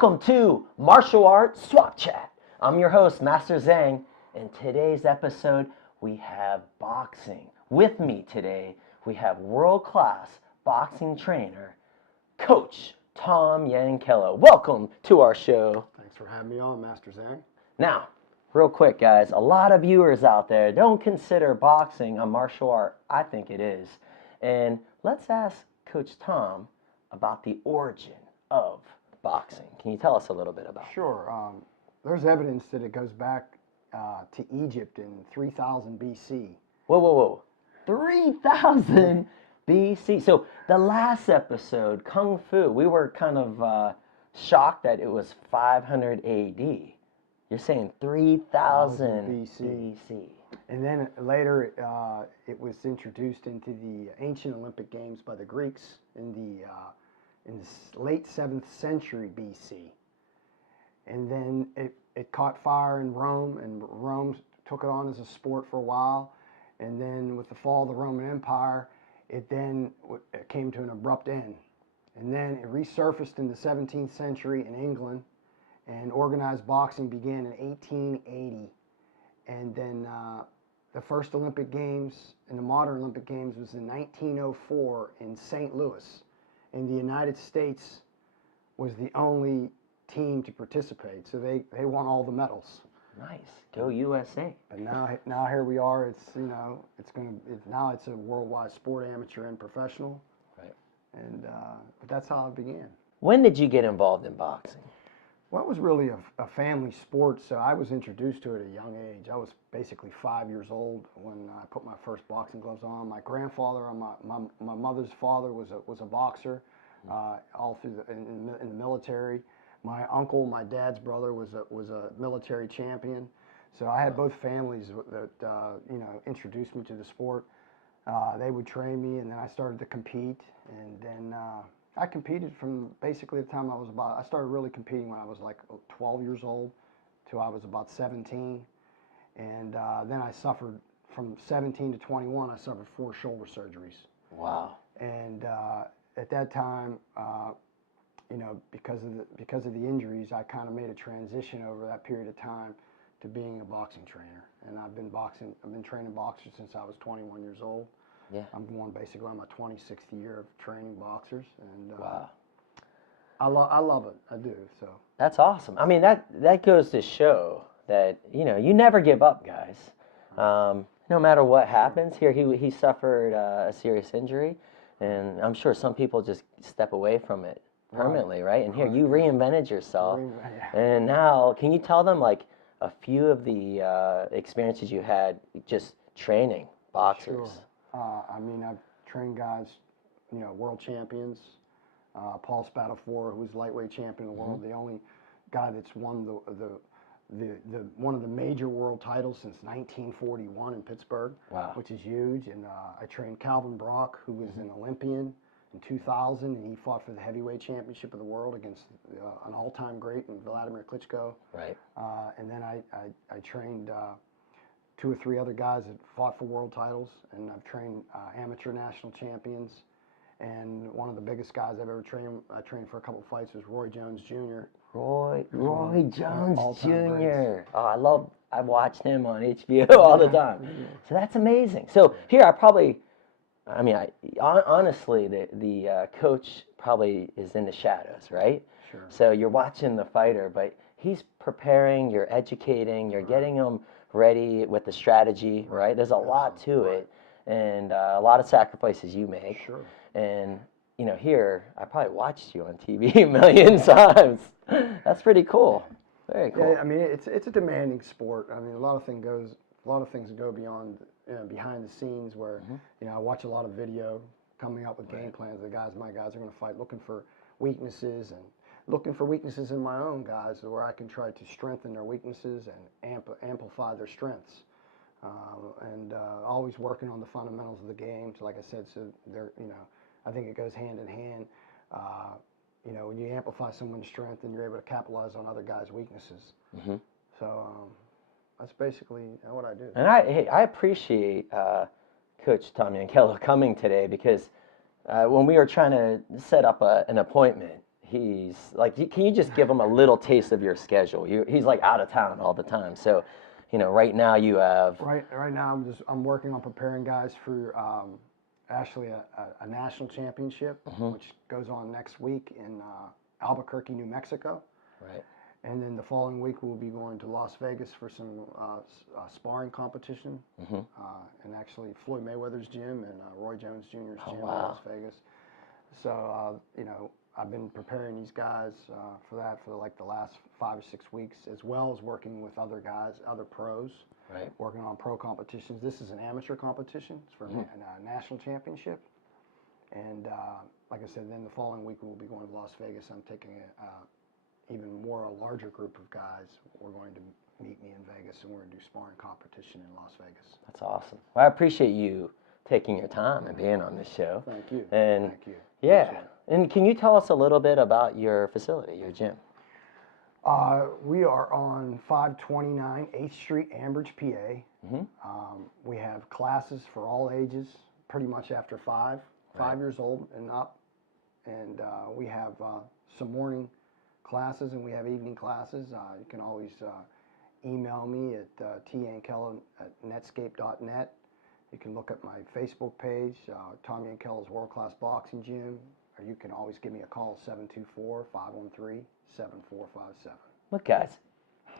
Welcome to Martial Arts Swap Chat. I'm your host, Master Zang. In today's episode, we have boxing. With me today, we have world-class boxing trainer, Coach Tom Yankello. Welcome to our show. Thanks for having me on, Master Zang. Now, real quick, guys, a lot of viewers out there don't consider boxing a martial art. I think it is. And let's ask Coach Tom about the origin of boxing. Can you tell us a little bit about it? Sure. There's evidence that it goes back to Egypt in 3000 BC. Whoa. 3000 BC. So the last episode, Kung Fu, we were kind of shocked that it was 500 AD. You're saying 3000 BC. And then later it was introduced into the ancient Olympic Games by the Greeks in the late 7th century BC. And then it caught fire in Rome, and Rome took it on as a sport for a while. And then with the fall of the Roman Empire, it then came to an abrupt end. And then it resurfaced in the 17th century in England, and organized boxing began in 1880. And then the first Olympic Games, and the modern Olympic Games, was in 1904 in St. Louis. And the United States was the only team to participate, so they won all the medals. Nice, go USA! But now here we are. It's now it's a worldwide sport, amateur and professional. Right. And but that's how it began. When did you get involved in boxing? Well, it was really a family sport, so I was introduced to it at a young age. I was basically 5 years old when I put my first boxing gloves on. My grandfather, my mother's father, was a boxer, all through in the military. My uncle, my dad's brother, was a military champion. So I had both families that introduced me to the sport. They would train me, and then I started to compete, and then. I competed from basically the time I started really competing when I was like 12 years old till I was about 17. And then I suffered from 17 to 21, I suffered 4 shoulder surgeries. Wow. And at that time, because of the injuries, I kind of made a transition over that period of time to being a boxing trainer. And I've been training boxers since I was 21 years old. Yeah. I'm going basically on my 26th year of training boxers, and wow. I love it. I do. So that's awesome. I mean, that goes to show that you never give up, guys. No matter what happens. Here, he suffered a serious injury, and I'm sure some people just step away from it permanently, right? And here, you reinvented yourself, and now can you tell them like a few of the experiences you had just training boxers? Sure. I've trained guys, world champions. Paul Spadafora, who's lightweight champion of the world, the only guy that's won the one of the major world titles since 1941 in Pittsburgh, which is huge. And I trained Calvin Brock, who was an Olympian in 2000, and he fought for the heavyweight championship of the world against an all-time great in Vladimir Klitschko. Right. And then I trained 2 or 3 other guys that fought for world titles, and I've trained amateur national champions. And one of the biggest guys I've ever trained, I trained for a couple fights, was Roy Jones Jr. Roy Jones Jr. Oh, I watched him on HBO all the time. So that's amazing. So here, honestly, the coach probably is in the shadows, right? Sure. So you're watching the fighter, but he's preparing, you're educating, you're getting him ready with the strategy, right? There's a lot to it, and a lot of sacrifices you make. Sure. And here I probably watched you on TV a million times. That's pretty cool. Very cool. Yeah, it's a demanding sport. A lot of things go beyond behind the scenes where I watch a lot of video coming up with game plans. My guys are going to fight looking for weaknesses and looking for weaknesses in my own guys where I can try to strengthen their weaknesses and amplify their strengths. And always working on the fundamentals of the game. So like I said, so they're, I think it goes hand in hand. When you amplify someone's strength, then you're able to capitalize on other guys' weaknesses. Mm-hmm. So that's basically what I do. And I appreciate Coach Tom Yankello coming today because when we were trying to set up an appointment, he's like, can you just give him a little taste of your schedule? He's like out of town all the time. So, you know, right now you have right now I'm working on preparing guys for actually a national championship, which goes on next week in Albuquerque, New Mexico. Right. And then the following week we'll be going to Las Vegas for some sparring competition, and actually Floyd Mayweather's gym and Roy Jones Jr.'s gym in Las Vegas. So you know, I've been preparing these guys for that for like the last 5 or 6 weeks, as well as working with other guys, other pros, working on pro competitions. This is an amateur competition. It's for a national championship. And like I said, then the following week we'll be going to Las Vegas. I'm taking a larger group of guys. We're going to meet me in Vegas, and we're going to do sparring competition in Las Vegas. That's awesome. Well, I appreciate you taking your time and being on this show. Thank you. And thank you. Yeah. And can you tell us a little bit about your facility, your gym? We are on 529 8th Street, Ambridge, PA. We have classes for all ages, pretty much after 5 years old and up. And we have some morning classes, and we have evening classes. You can always email me at Yankello@netscape.net. You can look at my Facebook page, Tom Yankello's World Class Boxing Gym, or you can always give me a call, 724-513-7457. Look, guys,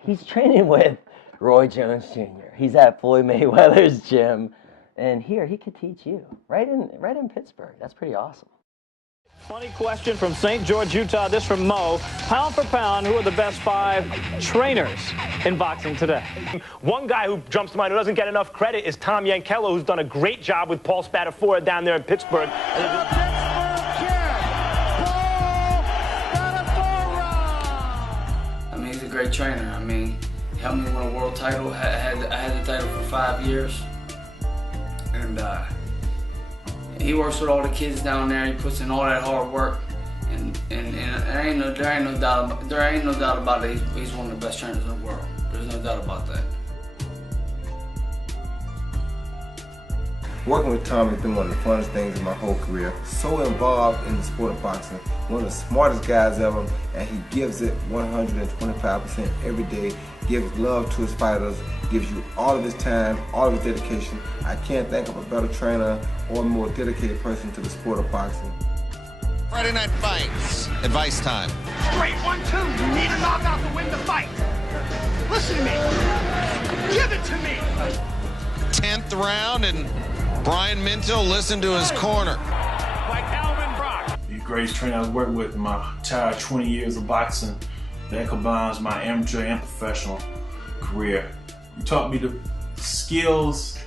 he's training with Roy Jones Jr. He's at Floyd Mayweather's gym, and here he could teach you right in Pittsburgh. That's pretty awesome. Funny question from St. George, Utah. This from Mo. Pound for pound, who are the best 5 trainers in boxing today? One guy who jumps to mind who doesn't get enough credit is Tom Yankello, who's done a great job with Paul Spadafora down there in Pittsburgh. I mean, he's a great trainer. I mean, he helped me win a world title. I had the title for 5 years. And he works with all the kids down there. He puts in all that hard work, and there ain't no doubt about it. He's one of the best trainers in the world. There's no doubt about that. Working with Tom has been one of the funnest things in my whole career. So involved in the sport of boxing, one of the smartest guys ever, and he gives it 125% every day, gives love to his fighters, gives you all of his time, all of his dedication. I can't think of a better trainer or a more dedicated person to the sport of boxing. Friday Night Fights, advice time. Straight 1-2, you need a knockout to win the fight. Listen to me, give it to me. 10th round, and Brian Minto listened to his corner. Like Alvin Brock. The greatest trainer I've worked with in my entire 20 years of boxing. That combines my amateur and professional career. You taught me the skills,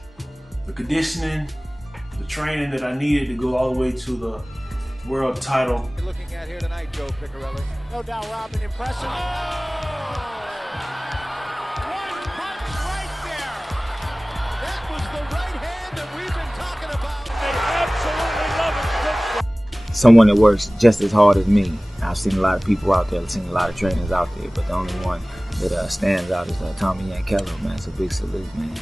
the conditioning, the training that I needed to go all the way to the world title. You're looking at here tonight, Joe Piccarelli. No doubt, Robin, impressive. One punch right there. That was the right hand that we've been talking about. They absolutely love it. Someone that works just as hard as me. I've seen a lot of people out there, I've seen a lot of trainers out there, but the only one that stands out is Tommy Yankello, man. It's a big salute, man.